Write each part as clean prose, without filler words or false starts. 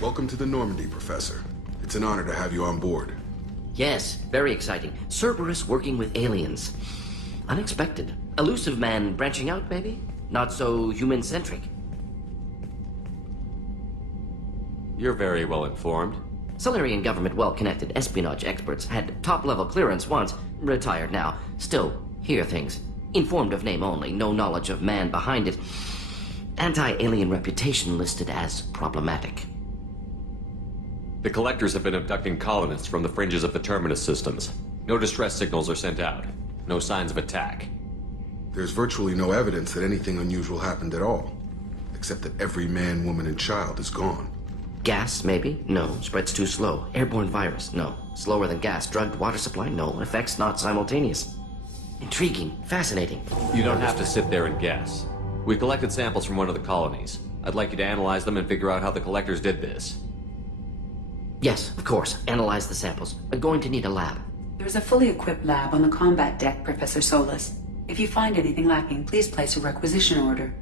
Welcome to the Normandy, Professor. It's an honor to have you on board. Yes, very exciting. Cerberus working with aliens. Unexpected. Elusive man branching out, maybe? Not so human-centric. You're very well informed. Solarian government well-connected espionage experts had top-level clearance once, retired now. Still, hear things. Informed of name only, no knowledge of man behind it. Anti-alien reputation listed as problematic. The Collectors have been abducting colonists from the fringes of the Terminus systems. No distress signals are sent out. No signs of attack. There's virtually no evidence that anything unusual happened at all. Except that every man, woman, and child is gone. Gas, maybe? No. Spreads too slow. Airborne virus? No. Slower than gas. Drugged water supply? No. Effects not simultaneous. Intriguing. Fascinating. You don't have to sit there and guess. We collected samples from one of the colonies. I'd like you to analyze them and figure out how the Collectors did this. Yes, of course. Analyze the samples. I'm going to need a lab. There's a fully equipped lab on the combat deck, Professor Solis. If you find anything lacking, please place a requisition order.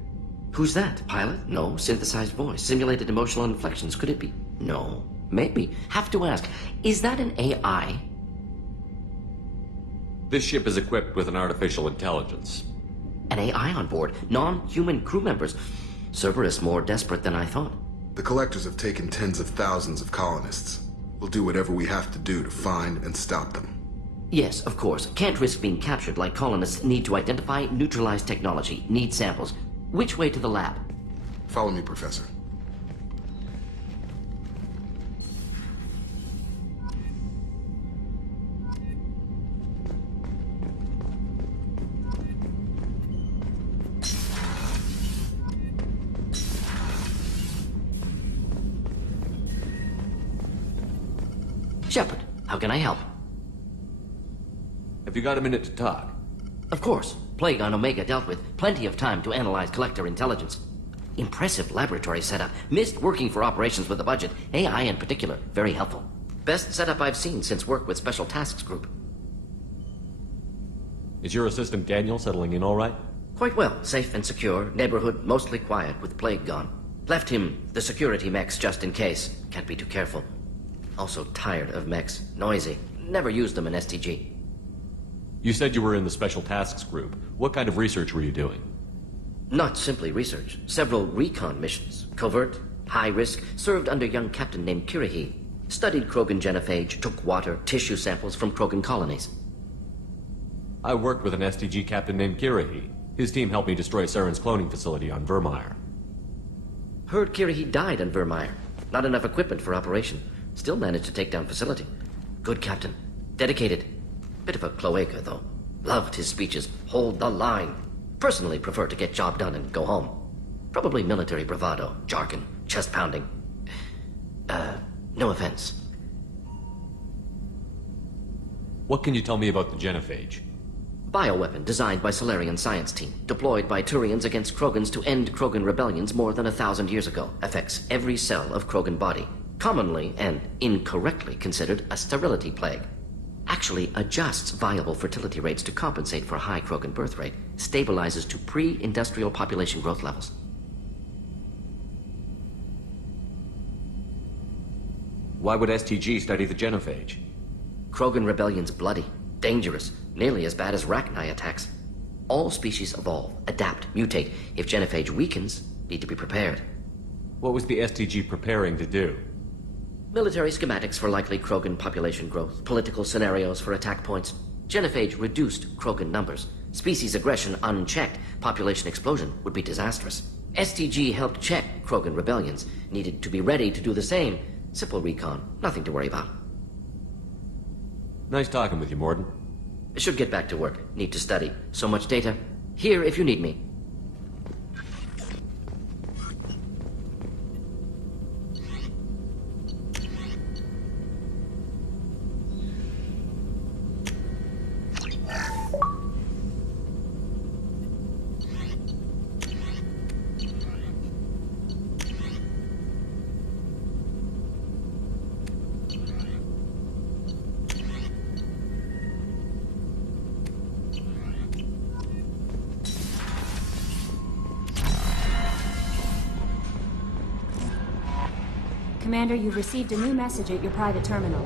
Who's that? Pilot? No. Synthesized voice. Simulated emotional inflections. Could it be? No. Maybe. Have to ask. Is that an AI? This ship is equipped with an artificial intelligence. An AI on board. Non-human crew members. Cerberus more desperate than I thought. The Collectors have taken tens of thousands of colonists. We'll do whatever we have to do to find and stop them. Yes, of course. Can't risk being captured like colonists need to identify, neutralize technology, need samples. Which way to the lab? Follow me, Professor. Shepard, how can I help? Have you got a minute to talk? Of course. Plague on Omega dealt with. Plenty of time to analyze Collector intelligence. Impressive laboratory setup. Missed working for operations with a budget. AI in particular. Very helpful. Best setup I've seen since work with Special Tasks Group. Is your assistant Daniel settling in all right? Quite well. Safe and secure. Neighborhood mostly quiet with Plague gone. Left him the security mechs just in case. Can't be too careful. Also tired of mechs. Noisy. Never used them in STG. You said you were in the Special Tasks Group. What kind of research were you doing? Not simply research. Several recon missions. Covert, high risk, served under a young captain named Kirahi. Studied Krogan genophage, took water, tissue samples from Krogan colonies. I worked with an STG captain named Kirahi. His team helped me destroy Saren's cloning facility on Vermeer. Heard Kirahi died on Vermeer. Not enough equipment for operation. Still managed to take down facility. Good captain. Dedicated. Bit of a cloaca, though. Loved his speeches. Hold the line. Personally prefer to get job done and go home. Probably military bravado, jargon, chest pounding. No offense. What can you tell me about the genophage? Bioweapon designed by Solarian science team. Deployed by Turians against Krogans to end Krogan rebellions more than 1,000 years ago. Affects every cell of Krogan body. Commonly and incorrectly considered a sterility plague. Actually adjusts viable fertility rates to compensate for a high Krogan birth rate. Stabilizes to pre-industrial population growth levels. Why would STG study the genophage? Krogan rebellion's bloody, dangerous, nearly as bad as Rachni attacks. All species evolve, adapt, mutate. If genophage weakens, need to be prepared. What was the STG preparing to do? Military schematics for likely Krogan population growth, political scenarios for attack points. Genophage reduced Krogan numbers. Species aggression unchecked, population explosion would be disastrous. STG helped check Krogan rebellions, needed to be ready to do the same. Simple recon, nothing to worry about. Nice talking with you, Morden. Should get back to work. Need to study. So much data. Here if you need me. Commander, you've received a new message at your private terminal.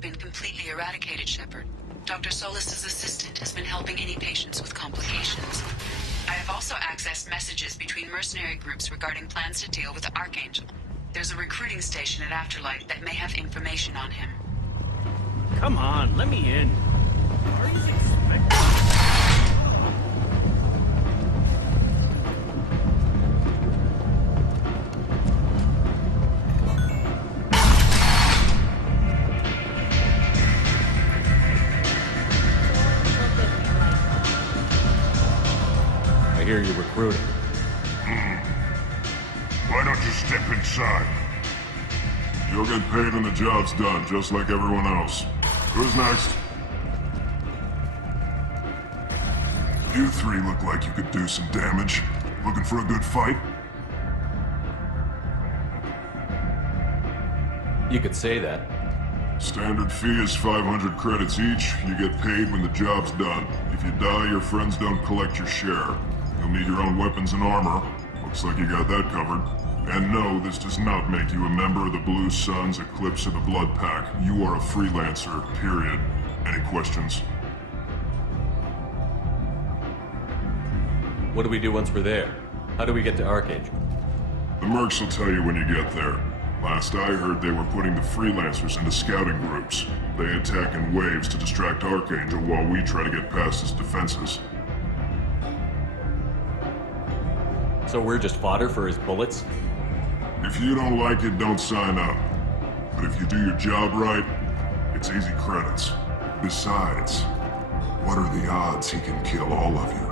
Been completely eradicated, Shepard. Dr. Solis's assistant has been helping any patients with complications. I have also accessed messages between mercenary groups regarding plans to deal with the Archangel. There's a recruiting station at Afterlight that may have information on him. Come on, let me in. What are you expecting? I hear you recruiting. Why don't you step inside? You'll get paid when the job's done, just like everyone else. Who's next? You three look like you could do some damage. Looking for a good fight? You could say that. Standard fee is 500 credits each. You get paid when the job's done. If you die, your friends don't collect your share. You'll need your own weapons and armor. Looks like you got that covered. And no, this does not make you a member of the Blue Suns, Eclipse, or the Blood Pack. You are a freelancer, period. Any questions? What do we do once we're there? How do we get to Archangel? The mercs will tell you when you get there. Last I heard, they were putting the freelancers into scouting groups. They attack in waves to distract Archangel while we try to get past his defenses. So we're just fodder for his bullets? If you don't like it, don't sign up. But if you do your job right, it's easy credits. Besides, what are the odds he can kill all of you?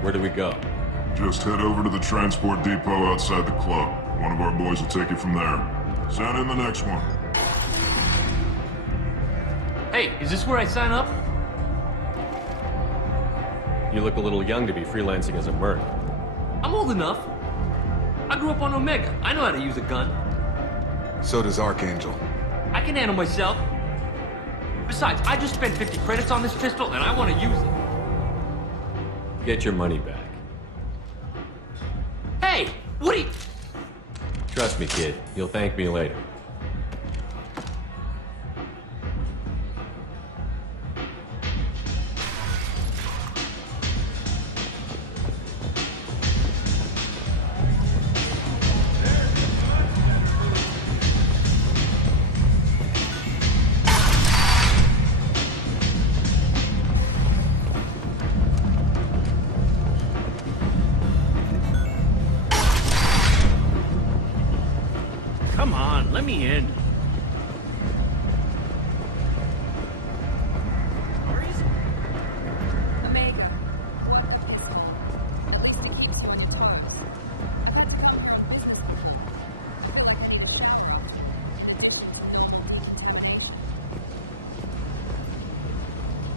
Where do we go? Just head over to the transport depot outside the club. One of our boys will take you from there. Send in the next one. Hey, is this where I sign up? You look a little young to be freelancing as a merc. I'm old enough. I grew up on Omega. I know how to use a gun. So does Archangel. I can handle myself. Besides, I just spent 50 credits on this pistol, and I want to use it. Get your money back. Hey, what are you... Trust me, kid. You'll thank me later. Let me in. Omega.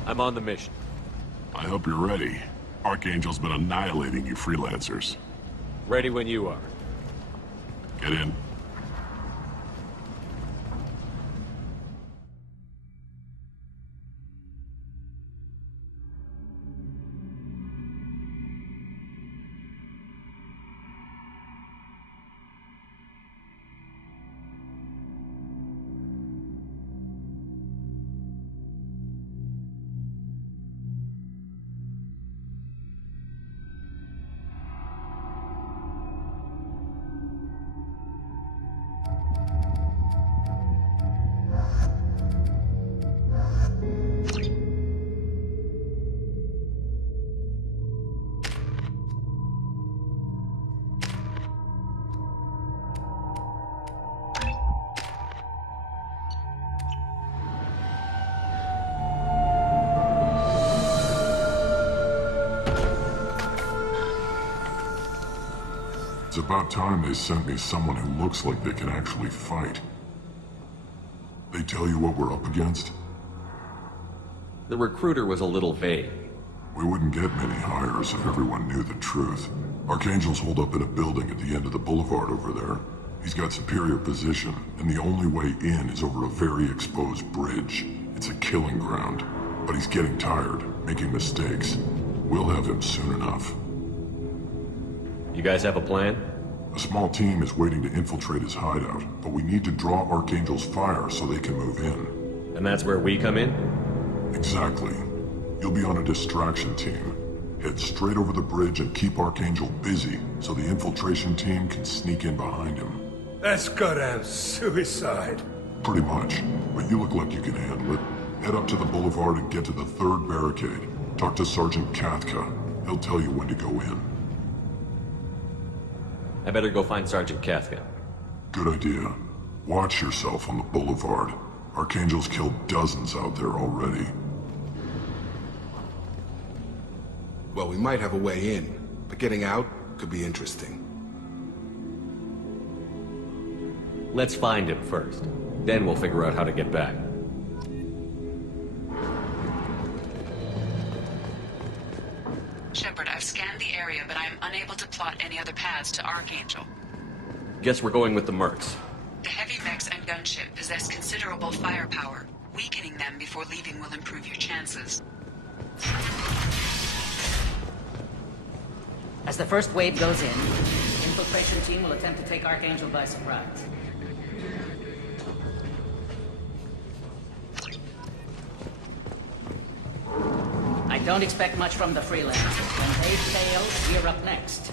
I'm on the mission. I hope you're ready. Archangel's been annihilating you freelancers. Ready when you are. Get in. It's about time they sent me someone who looks like they can actually fight. They tell you what we're up against? The recruiter was a little vague. We wouldn't get many hires if everyone knew the truth. Archangel's holed up in a building at the end of the boulevard over there. He's got superior position, and the only way in is over a very exposed bridge. It's a killing ground. But he's getting tired, making mistakes. We'll have him soon enough. You guys have a plan? A small team is waiting to infiltrate his hideout, but we need to draw Archangel's fire so they can move in. And that's where we come in? Exactly. You'll be on a distraction team. Head straight over the bridge and keep Archangel busy so the infiltration team can sneak in behind him. That's goddamn suicide. Pretty much, but you look like you can handle it. Head up to the boulevard and get to the third barricade. Talk to Sergeant Kathka. He'll tell you when to go in. I better go find Sergeant Kathka. Good idea. Watch yourself on the boulevard. Archangel's killed dozens out there already. Well, we might have a way in, but getting out could be interesting. Let's find him first. Then we'll figure out how to get back. Shepard, I've scanned the area, but I am unable to plot any other paths to Archangel. Guess we're going with the Mercs. The heavy mechs and gunship possess considerable firepower. Weakening them before leaving will improve your chances. As the first wave goes in, the infiltration team will attempt to take Archangel by surprise. I don't expect much from the freelancers. When they fail, we're up next.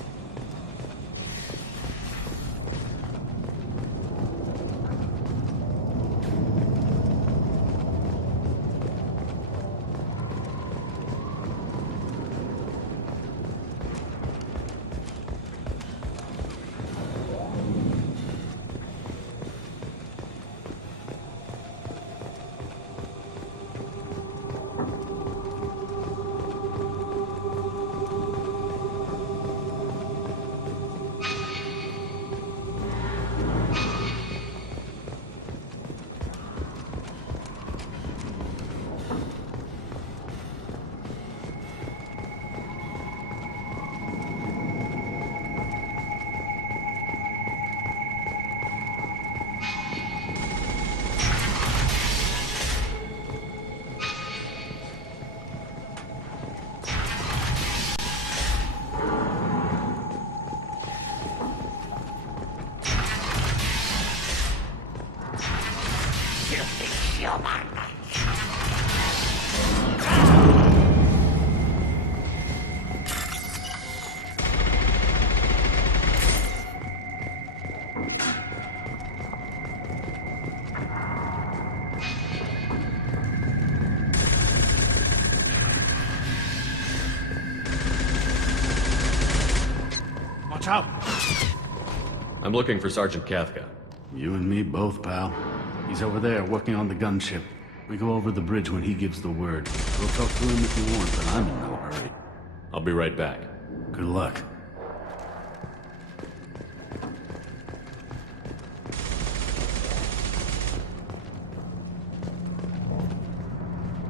Watch out! I'm looking for Sergeant Kathka. You and me both, pal. He's over there working on the gunship. We go over the bridge when he gives the word. Go talk to him if you want, but I'm in no hurry. I'll be right back. Good luck.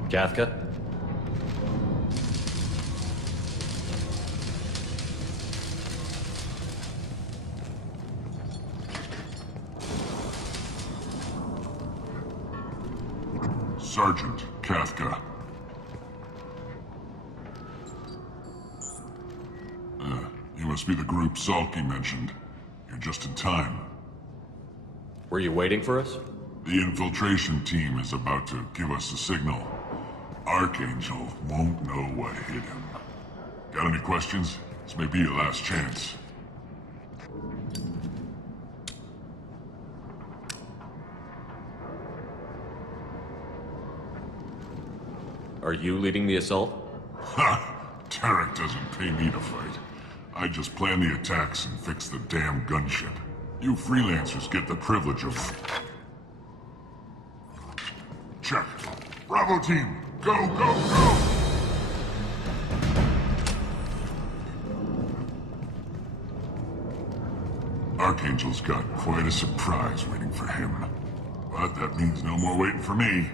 Kafka? Sergeant Kafka. You must be the group Salky mentioned. You're just in time. Were you waiting for us? The infiltration team is about to give us a signal. Archangel won't know what hit him. Got any questions? This may be your last chance. Are you leading the assault? Ha! Tarek doesn't pay me to fight. I just plan the attacks and fix the damn gunship. You freelancers get the privilege of... Check. Bravo team! Go, go, go! Archangel's got quite a surprise waiting for him. But that means no more waiting for me.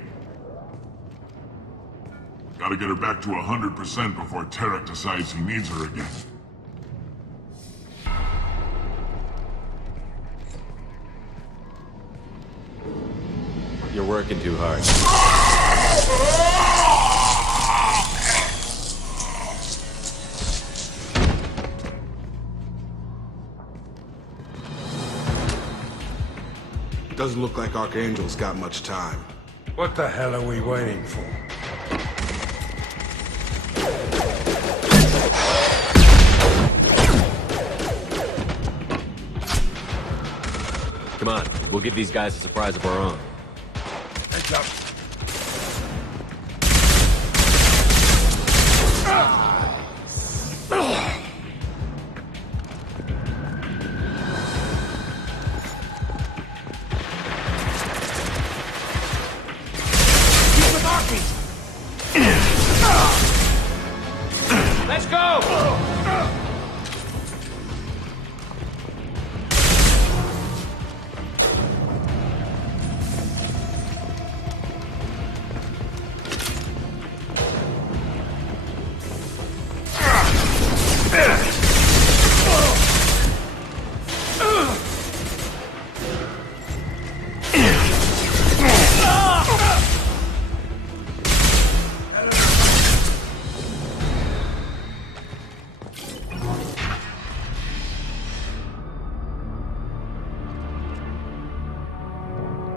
Gotta get her back to 100% before Tarek decides he needs her again. You're working too hard. Doesn't look like Archangel's got much time. What the hell are we waiting for? Come on, we'll give these guys a surprise of our own. Heads up. Let's go!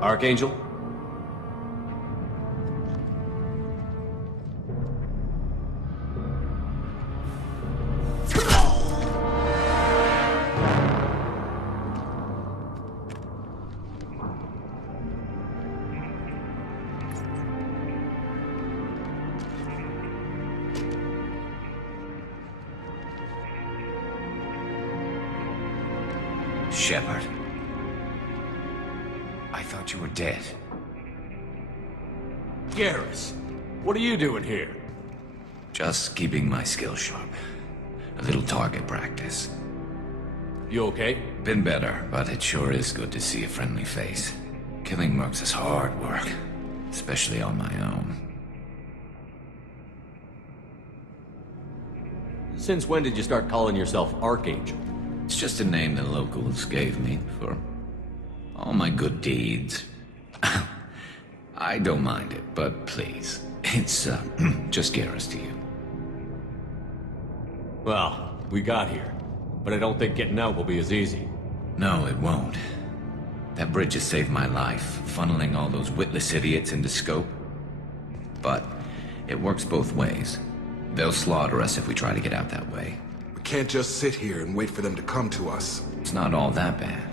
Archangel? Shepard. I thought you were dead. Garrus, what are you doing here? Just keeping my skills sharp. A little target practice. You okay? Been better, but it sure is good to see a friendly face. Killing mercs is hard work, especially on my own. Since when did you start calling yourself Archangel? It's just a name the locals gave me for all my good deeds. I don't mind it, but please, it's just Garrus to you. Well, we got here, but I don't think getting out will be as easy. No, it won't. That bridge has saved my life, funneling all those witless idiots into scope. But it works both ways. They'll slaughter us if we try to get out that way. We can't just sit here and wait for them to come to us. It's not all that bad.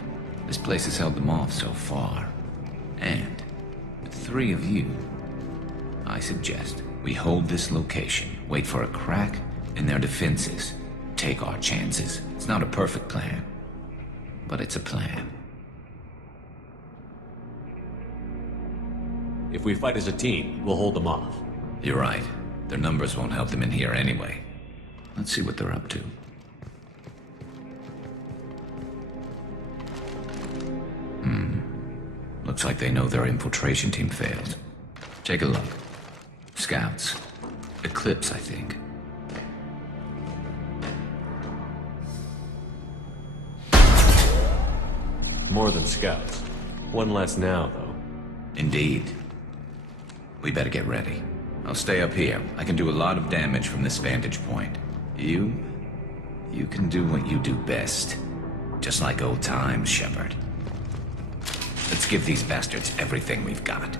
This place has held them off so far. And with 3 of you, I suggest we hold this location, wait for a crack in their defenses, take our chances. It's not a perfect plan, but it's a plan. If we fight as a team, we'll hold them off. You're right. Their numbers won't help them in here anyway. Let's see what they're up to. Looks like they know their infiltration team failed. Take a look. Scouts. Eclipse, I think. More than scouts. One less now, though. Indeed. We better get ready. I'll stay up here. I can do a lot of damage from this vantage point. You can do what you do best. Just like old times, Shepard. Let's give these bastards everything we've got.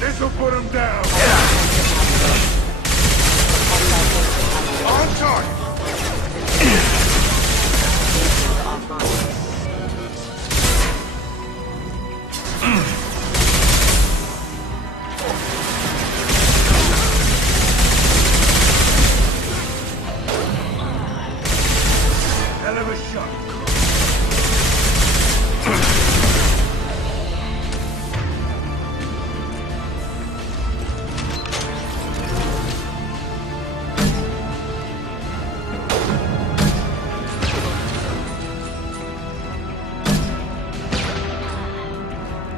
This'll put him down. On target. Hell of a shot.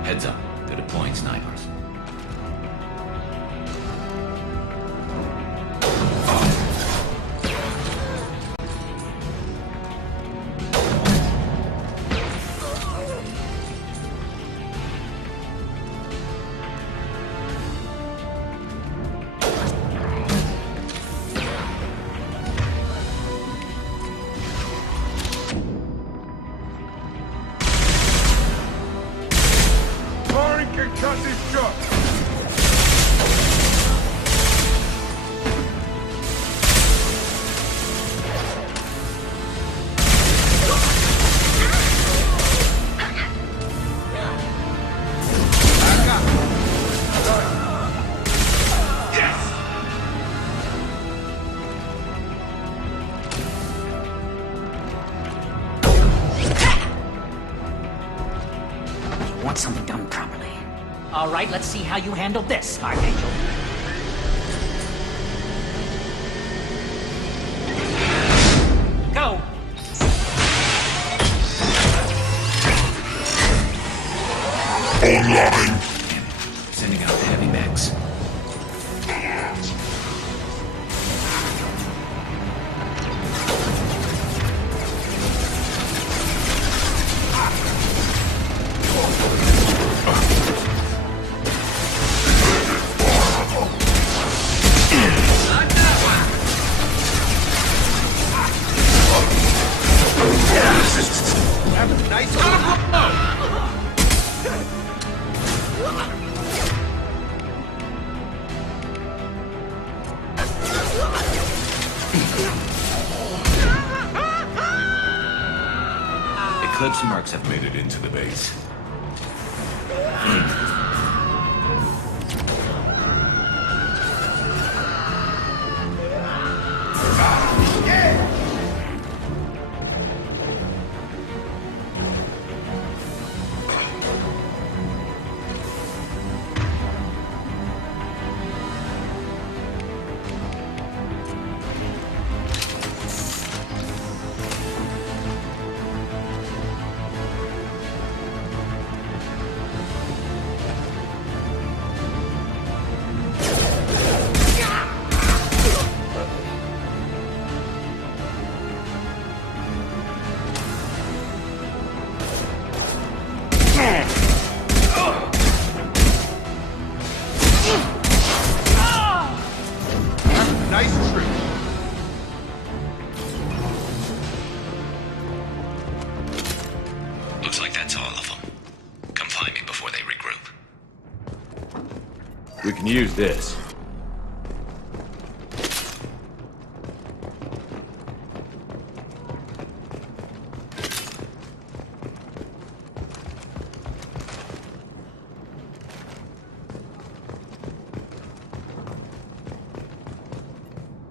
Heads up. They're deploying snipers. Firing concussive shot. Want something done properly. All right, let's see how you handle this, Archangel. Go! Online. Sending out the heavy mechs. Eclipse mercs have made it into the base. Nice trick. Looks like that's all of them. Come find me before they regroup. We can use this.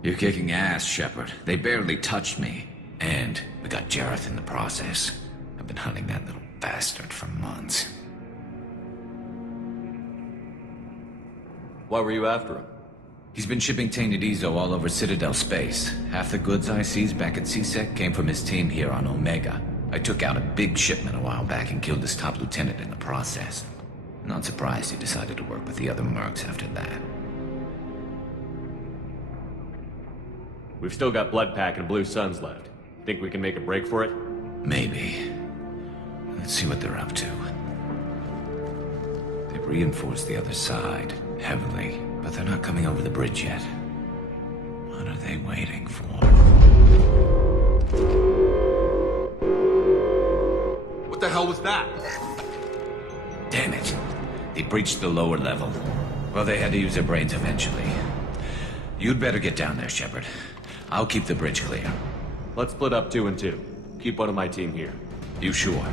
You're kicking ass, Shepard. They barely touched me. And Earth in the process. I've been hunting that little bastard for months. Why were you after him? He's been shipping tainted Ezo all over Citadel space. Half the goods I seized back at CSEC came from his team here on Omega. I took out a big shipment a while back and killed his top lieutenant in the process. Not surprised he decided to work with the other mercs after that. We've still got Blood Pack and Blue Suns left. Think we can make a break for it? Maybe. Let's see what they're up to. They've reinforced the other side, heavily, but they're not coming over the bridge yet. What are they waiting for? What the hell was that? Damn it. They breached the lower level. Well, they had to use their brains eventually. You'd better get down there, Shepard. I'll keep the bridge clear. Let's split up 2 and 2. Keep one of my team here. You sure?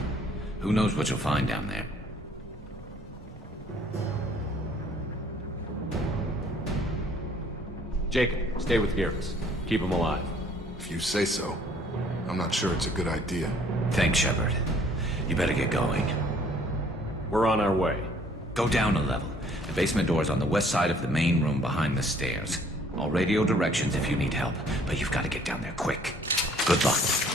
Who knows what you'll find down there? Jacob, stay with Garrus. Keep him alive. If you say so. I'm not sure it's a good idea. Thanks, Shepard. You better get going. We're on our way. Go down a level. The basement door's on the west side of the main room behind the stairs. I'll radio directions if you need help, but you've got to get down there quick. Good luck.